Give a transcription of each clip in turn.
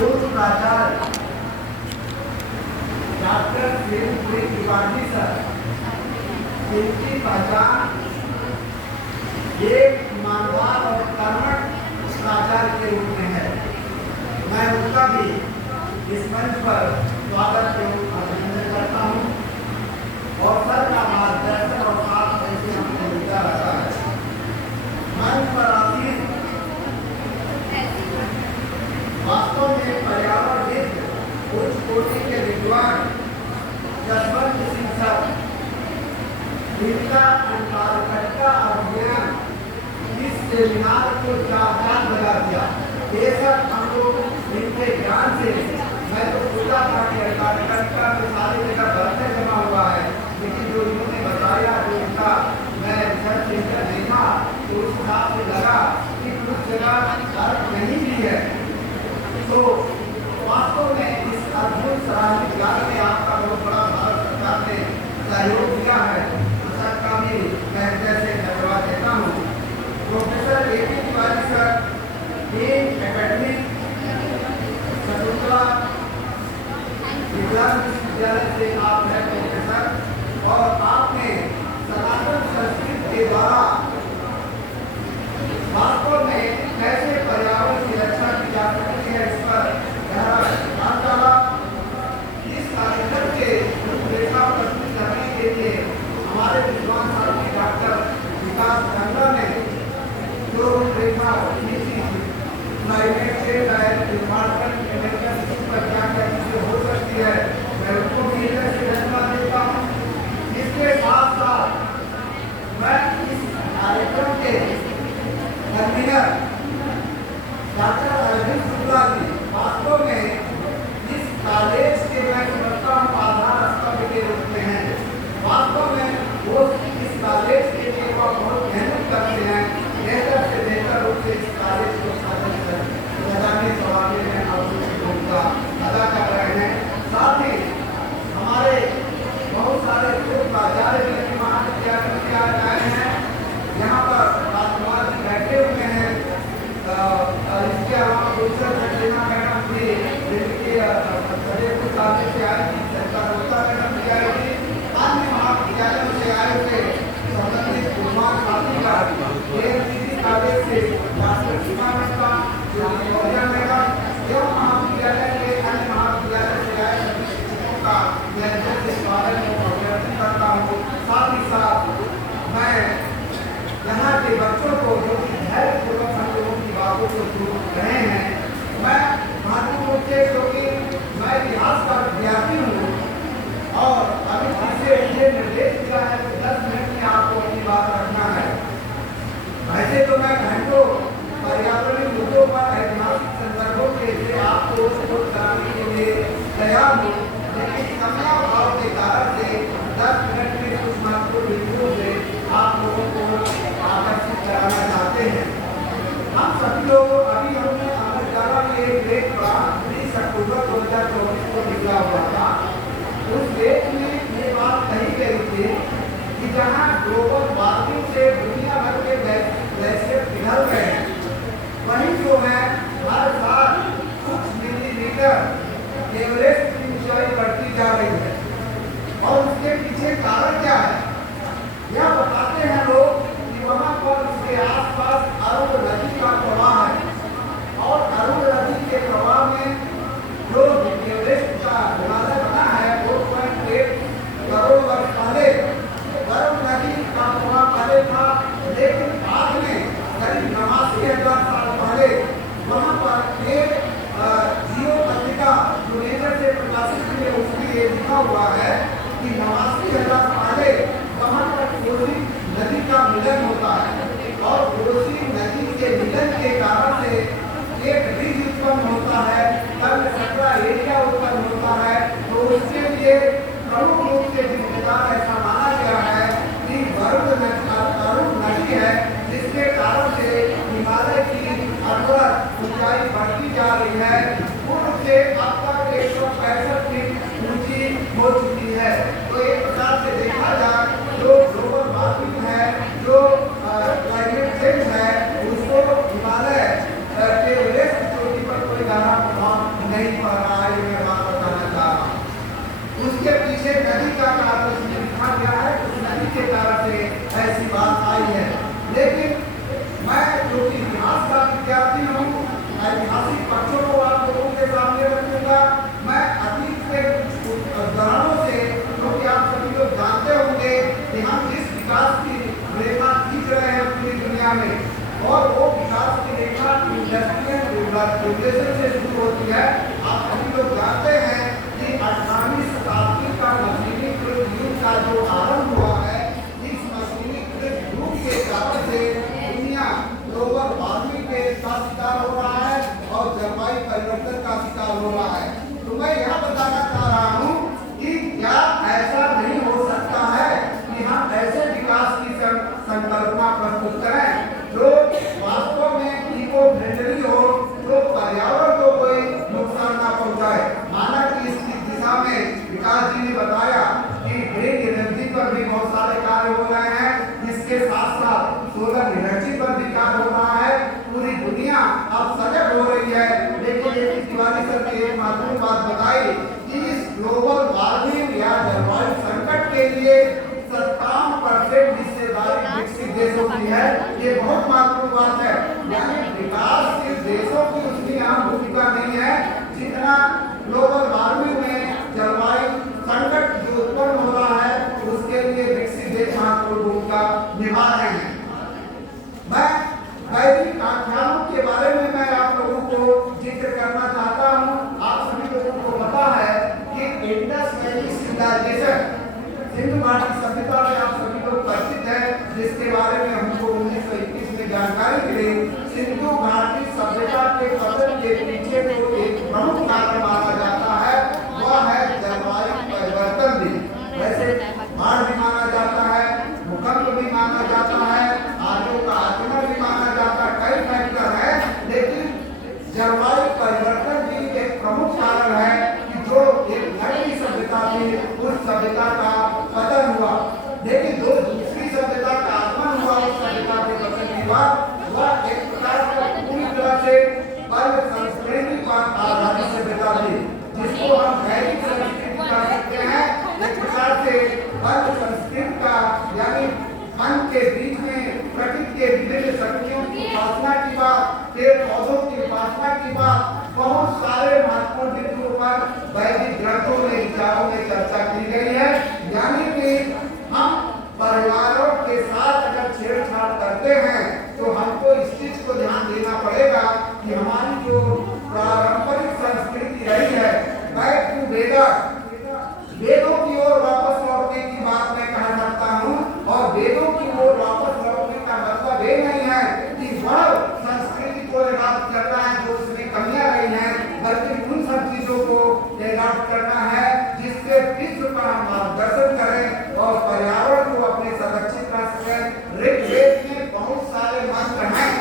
पूर्व प्राचार्य doctor Shri Tripathi sir, इनकी पहचान एक ईमानदार और कर्मठ प्राचार्य के रूप में है। मैं उनका भी इस मंच पर स्वागत एवं अभिनंदन करता हूँ और सर का मार्गदर्शन और साथ ऐसे हमको मिलता रहता है। मंच पर आसीन वास्तव में पर्यावरणविद, उच्च कोटि के विद्वान, जसवंत सिंह सर, इनका अंतर्गता अभियान इस सेमिनार को चार लगा दिया। बेशक हम लोग इनके ज्ञान से, मैं तो सोचा था कि अंतर्गता में सारी जगह बर्तन जमा हुआ है, लेकिन जो इन्होंने बताया, जो इनका मैं रिसर्च सेंटर देखा तो उस हिसाब से लगा कि कुछ जगह अर्थ नहीं भी है। तो वास्तव में इस अद्भुत सराहनीय कार्य में आपका बहुत बड़ा भारत सरकार ने सहयोग दिया है, तो सबका भी मैं हृदय से धन्यवाद देता हूँ। Professor A P. Tiwari sir, dean academic, Shakuntala विज्ञान विश्वविद्यालय से आप हैं प्रोफेसर, और आपने सनातन संस्कृत के द्वारा वास्तव में कैसे पर्यावरण की रक्षा की जा सकती है इस पर गहरा ध्यान डाला। इस कार्यक्रम के रूपरेखा प्रस्तुत करने के लिए हमारे विद्वान साथी डॉक्टर विकास खन्ना ने जो रूपरेखा खींची, climate change and environment emergency पर क्या क्या चीजें हो सकती है, मैं उनको भी से धन्यवाद देता हूँ। इसके साथ साथ मैं इस कार्यक्रम के कन्वीनर डॉक्टर अरविंद शुक्ला जी, वास्तव में इस कॉलेज के मैं समझता हूँ आधार स्तंभ के रूप में हैं। वास्तव में वो इस कॉलेज के लिए बहुत मेहनत करते हैं, बेहतर से बेहतर रूप से इस कॉलेज को सजाने संवारने में अपनी भूमिका अदा कर रहे हैं। साथ ही हमारे बहुत सारे पूर्व प्राचार्य भी महाविद्यालय से आए हैं, यहाँ पर राजकुमार जी बैठे हुए हैं। इसके अलावा दूसरे सक्सेना मैडम भी, जिनके सदैव सामने से आई थी, सरकारोता मैडम भी आई थी, अन्य महाविद्यालयों से आए थे संबंधित कुमार साथी का, एएमसीसी कॉलेज से डॉक्टर सीमा मैडम, जोरिया मैडम एवं महाविद्यालय के अन्य महाविद्यालय से आए सभी शिक्षकों का मैं हृदय से स्वागत एवं अभिनंदन करता हूँ। साथ ही साथ मैं यहाँ के बच्चों को जो धैर्यपूर्वक हम लोगों की बातों को सुन रहे हैं, मैं महत्वपूर्ण रूप से, क्योंकि मैं इतिहास का विद्यार्थी हूँ और अभी जिसे ये निर्देश दिया है कि 10 मिनट में आपको अपनी बात रखना है। वैसे तो मैं घंटों पर्यावरणीय मुद्दों पर ऐतिहासिक संदर्भों के लिए आपको सपोर्ट कराने के लिए तैयार हूँ, लेकिन समयाभाव के कारण से 10 मिनट में कुछ महत्वपूर्ण बिंदुओं से आप लोगों को आकर्षित कराना चाहते हैं। हम सभी लोग अभी हमने अमर उजाला में एक लेख पढ़ा, 20 अक्टूबर 2024 को निकला हुआ था। उस लेख में ये बात कही गई थी कि जहाँ ग्लोबल वार्मिंग से दुनिया भर के ग्लेशियर पिघल गए हैं, वहीं जो है हर साल कुछ मिलीमीटर एवरेस्ट की ऊंचाई बढ़ती जा रही है। और उसके पीछे कारण क्या है? यह बताते हैं लोग कि वहाँ पर उसके आसपास अरुण नदी का प्रवाह है और अरुण नदी के प्रवाह में जो एवरेस्ट का हिमालय बना है 2.8 करोड़ वर्ष पहले अरुण नदी का प्रवाह पहले था, लेकिन बाद में करीब 89,000 साल पहले वहाँ पर एक जियो पत्रिका जो नेचर से प्रकाशित हुई है, उसमें ये लिखा हुआ है कि 89,000 पहले वहाँ पर कोसी नदी का मिलन होता है और कोसी नदी के मिलन के कारण से एक ब्रिज उत्पन्न होता है, तब सकरा एरिया उत्पन्न होता है। तो उसके लिए प्रमुख रूप से जिम्मेदार ऐसा माना गया है कि अरुण नदी है, जिसके कारण से हिमालय की अनवरत ऊंचाई बढ़ती जा रही है। पूर्व से अब तक 165 फीट ऊंची हो चुकी है। तो एक प्रकार से देखा जाए जो ग्लोबल वार्मिंग है, जो क्लाइमेट चेंज है, उसको हिमालय के एवरेस्ट चोटी पर कोई ज्यादा प्रभाव और वो विकास की रेखा इंडस्ट्रियल रेवोल्यूशन से शुरू होती है। आप सभी लोग जानते हैं कि 18वीं शताब्दी का मशीनीकृत युग का जो आरंभ हुआ है, इस मशीनीकृत युग के कारण से दुनिया ग्लोबल वार्मिंग का शिकार हो रहा है और जलवायु परिवर्तन का शिकार हो रहा है। तो मैं यह बताना चाह रहा हूँ कि क्या ऐसा नहीं हो सकता है कि हम ऐसे विकास की संकल्पना प्रस्तुत करें जो वास्तव में इको फ्रेंडली हो, जो पर्यावरण को कोई नुकसान ना पहुंचाए। माना कि इसकी दिशा में विकास जी ने बताया कि ग्रीन एनर्जी पर भी बहुत सारे कार्य हो रहे हैं, इसके साथ साथ सोलर एनर्जी पर भी कार्य हो रहा है। पूरी दुनिया अब सजग हो रही है। लेकिन एक तिवारी सर ने एक महत्वपूर्ण बात बताई कि इस ग्लोबल वार्मिंग या जलवायु संकट के लिए 57% हिस्सेदारी विकसित देशों की है। ये बहुत महत्वपूर्ण बात है। यानी विकास सिर्फ देशों की उतनी अहम भूमिका नहीं है जितना ग्लोबल वार्मिंग में जलवायु संकट जो उत्पन्न हो रहा है उसके लिए विकसित देश महत्वपूर्ण भूमिका निभा रहे हैं। मैं वैदिक आख्यानों के बारे में मैं आप लोगों को जिक्र करना चाहता हूँ। आप सभी लोगों को पता है कि इंडस वैली सिविलाइजेशन सिंधु घाटी सभ्यता में आप सभी लोग परिचित है, जिसके बारे में हमको 1921 में जानकारी मिली। सिंधु घाटी सभ्यता के पतन के पीछे जो एक प्रमुख कारण माना जाता है वह है जलवायु परिवर्तन भी। वैसे बाढ़ भी माना जाता है, भूकंप भी माना जाता है, आदियों का आगमन भी माना जाता है, कई फैक्टर है। लेकिन जलवायु परिवर्तन भी एक प्रमुख कारण है कि जो एक नई सभ्यता थी उस सभ्यता का पतन हुआ। लेकिन जो दूसरी सभ्यता का आगमन हुआ उस सभ्यता के पतन के बाद वह एक प्रकार का पूरी तरह से वर्ग संस्कृति पर आधारित सभ्यता थी, जिसको हम वैदिक संस्कृति कह सकते हैं। एक प्रकार से वर्ग संस्कृति का यानी मन के बीच में प्रकृति के विभिन्न शक्तियों की उपासना की बात, पेड़ पौधों की उपासना की बात, बहुत सारे महत्वपूर्ण बिंदुओं पर वैदिक ग्रंथों में विचारों में चर्चा की गई है। यानी कि हम परिवारों के साथ अगर छेड़छाड़ करते हैं तो हमको इस चीज को ध्यान देना पड़ेगा कि हमारी जो पारंपरिक संस्कृति रही है, बैक टू वेदों की ओर वापस लौटने की बात मैं कहना चाहता हूँ। और वेदों की ओर वापस लौटने का मतलब ये नहीं है कि वह संस्कृति को एडॉप्ट करना है जो उसमें कमियां रही हैं, बल्कि उन सब चीजों को एडॉप्ट करना है जिससे विश्व का हम मार्गदर्शन करें और पर्यावरण को अपने संरक्षित कर सकें। ऋग्वेद में बहुत सारे मंत्र हैं,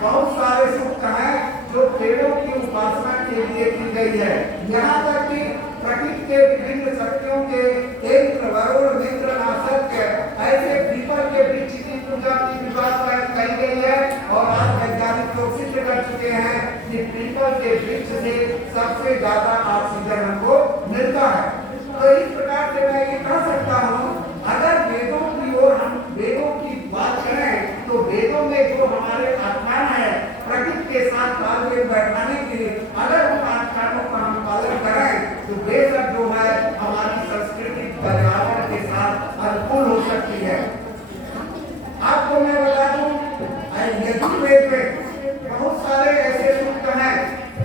बहुत सारे सूक्त हैं जो पेड़ों की उपासना के लिए की गई है। यहाँ तक कि प्रकृति के विभिन्न शक्तियों के इंद्र, वरुण, मित्र, नासक ऐसे पीपल के वृक्ष की पूजा की बात कही गई है। और आज वैज्ञानिक लोग सिद्ध कर चुके हैं कि पीपल के वृक्ष से सबसे ज्यादा ऑक्सीजन हमको मिलता है। तो इस प्रकार से मैं ये कह सकता हूँ, अगर वेदों की ओर हम वेदों की बात करें तो वेदों में जो हमारे आख्यान है प्रकृति के साथ तालमेल बैठाने के लिए, अगर उन आख्यानों का हम पालन करें तो बेशक जो है हमारी संस्कृति पर्यावरण के साथ अनुकूल हो सकती है। आपको मैं बता दूं, यजुर्वेद में बहुत सारे ऐसे सूक्त हैं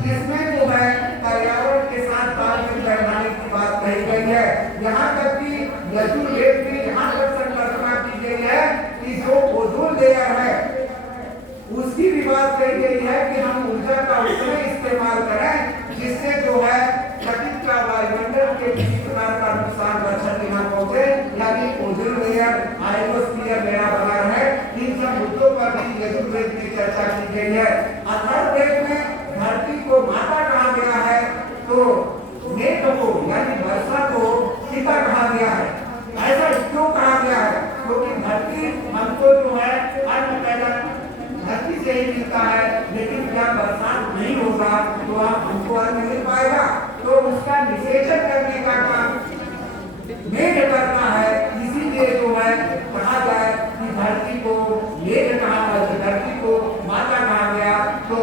जिसमें जो है पर्यावरण के साथ तालमेल बैठाने की बात कही गई है। यहाँ तक कि यजुर्वेद में यहाँ तक संकल्पना की गई है कि जो ओजोन लेयर है उसकी भी बात कही गई है कि हम ऊर्जा का उतना इस्तेमाल करें जिससे जो है प्रकृति का वायुमंडल के किसी प्रकार का नुकसान दर्शक न पहुंचे। यानी ओजोन लेयर, आयोस्फीयर नया बना है। इन सब मुद्दों पर भी यजुर्वेद में चर्चा की गई है। अथर्ववेद में धरती को माता कहा गया है तो मेघ को यानी वर्षा को पिता कहा गया है। ऐसा क्यों कहा गया है? क्योंकि धरती हमको जो है अन्न पैदा धरती से ही मिलता है, लेकिन क्या बरसात नहीं होगा तो आप हमको अन्न मिल पाएगा? तो उसका निषेचन करने का काम मेघ करना है। इसीलिए जो है कहा जाए कि धरती को मेघ कहा, धरती को माता कहा गया तो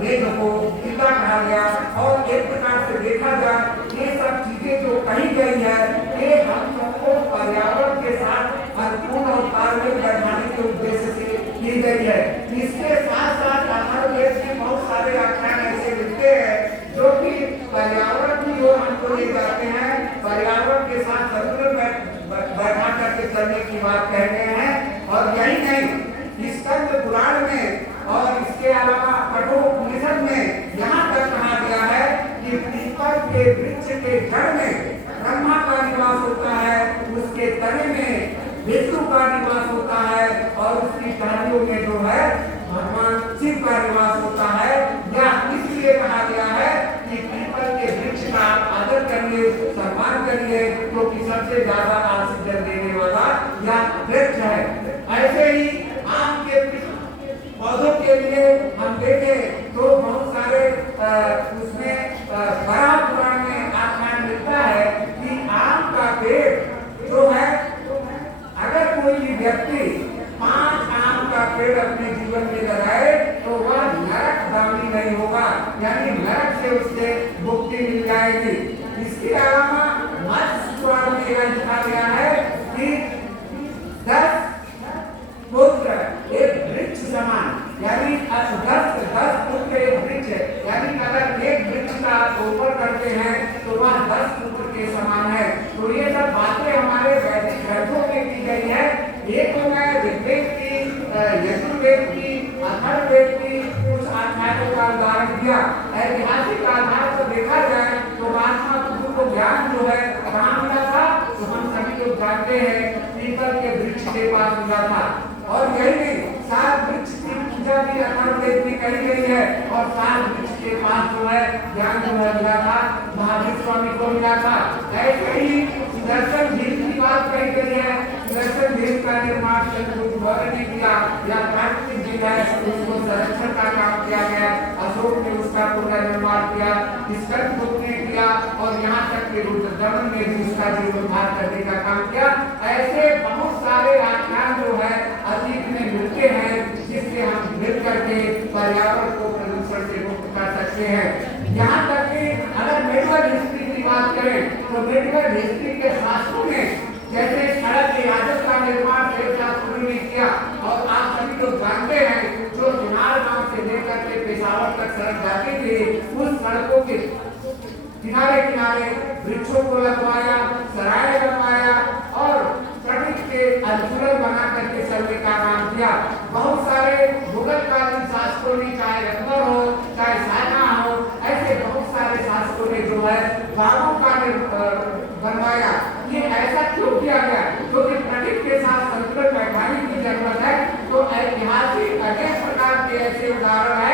मेघ को पिता कहा गया। और एक प्रकार से देखा जाए ये सब चीजें जो कही गई है ये हम सबको पर्यावरण के साथ अनुकूल और तालमेल बैठाने के उद्देश्य से की गई है। इसके साथ साथ अथर्ववेद में बहुत सारे आख्यान ऐसे मिलते हैं जो कि पर्यावरण की ओर हमको ले जाते हैं, पर्यावरण के साथ संतुलन बैठा करके चलने की बात कह रहे हैं। और यही नहीं, स्कंद पुराण में और इसके अलावा कठोपनिषद में यहाँ तक कहा गया है कि पीपल के वृक्ष के जड़ में ब्रह्मा का निवास होता है, उसके तने में विष्णु का निवास होता है और उसकी टहनियों में जो है भगवान शिव का निवास होता है। या इसलिए कहा गया है कि पीपल के वृक्ष का आदर करिए, सम्मान करिए, क्योंकि सबसे ज्यादा ऑक्सीजन देने वाला यह वृक्ष है। ऐसे ही आम के पौधों के लिए हम देखें तो बहुत सारे उसमें बड़ा पुराण में आख्यान मिलता है कि आम का पेड़ जो है, अगर कोई भी व्यक्ति 5 आम का पेड़ अपने जीवन में लगाए तो वह नरकगामी नहीं होगा, यानी नरक से उससे मुक्ति मिल जाएगी। इसके अलावा मत्स्य पुराण में यह लिखा गया है कि 10 पुत्र एक वृक्ष समान, यानी 10 पुत्र एक वृक्ष है, यानी अगर एक वृक्ष का ऊपर करते हैं तो वह 10 पुत्र के समान है। तो ये सब बातें हमारे वैदिक ग्रंथों में की गई है। एक तो मैं ऋग्वेद की, यजुर्वेद की, अथर्ववेद की कुछ आख्यानों का उदाहरण दिया। ऐतिहासिक आधार पर देखा जाए तो महात्मा बुद्ध को ज्ञान जो है कहाँ मिला था, तो हम सभी लोग जानते हैं पीपल के वृक्ष के पास मिला था। और यही नहीं, 7 वृक्ष की पूजा भी अथर्ववेद में कही गई है और 7 वृक्ष के पास जो है ज्ञान जो है मिला था, महावीर स्वामी को मिला था। ऐसे ही सुदर्शन झील की बात कही गई है, सुदर्शन झील का निर्माण चंद्रगुप्त ने किया, या प्राकृतिक झील है उसको संरक्षण का काम किया गया, अशोक ने उसका पुनर्निर्माण किया, स्कंदगुप्त ने किया और यहाँ तक कि रुद्रदमन ने भी उसका जीर्णोद्धार करने का काम किया। ऐसे बहुत सारे आख्यान जो है अतीत में मिलते हैं जिससे हम मिल करके पर्यावरण को प्रदूषण से मुक्त कर सकते हैं। यहाँ तक कि अगर मेडिकल हिस्ट्री की बात करें तो मेडिकल हिस्ट्री के शास्त्रों में जैसे सड़क के राजस्व का निर्माण शेरशाह ने किया, और आप सभी लोग जानते हैं जो चिनार गांव से लेकर के पेशावर तक सड़क जाती थी, उस सड़कों के किनारे किनारे वृक्षों को लगवाया, सराय लगवाया और ट्रैफिक के अनुकूलन बना करके चलने का काम किया। बहुत सारे मुगल कालीन शासकों ने, चाहे अकबर हो चाहे शाहजहां हो, ऐसे बहुत सारे शासकों ने जो है बागों का बनवाया। ये ऐसा क्यों किया गया? क्योंकि ट्रैफिक के साथ संतुलन बैठाने की जरूरत है। तो ऐतिहासिक अनेक प्रकार के ऐसे उदाहरण है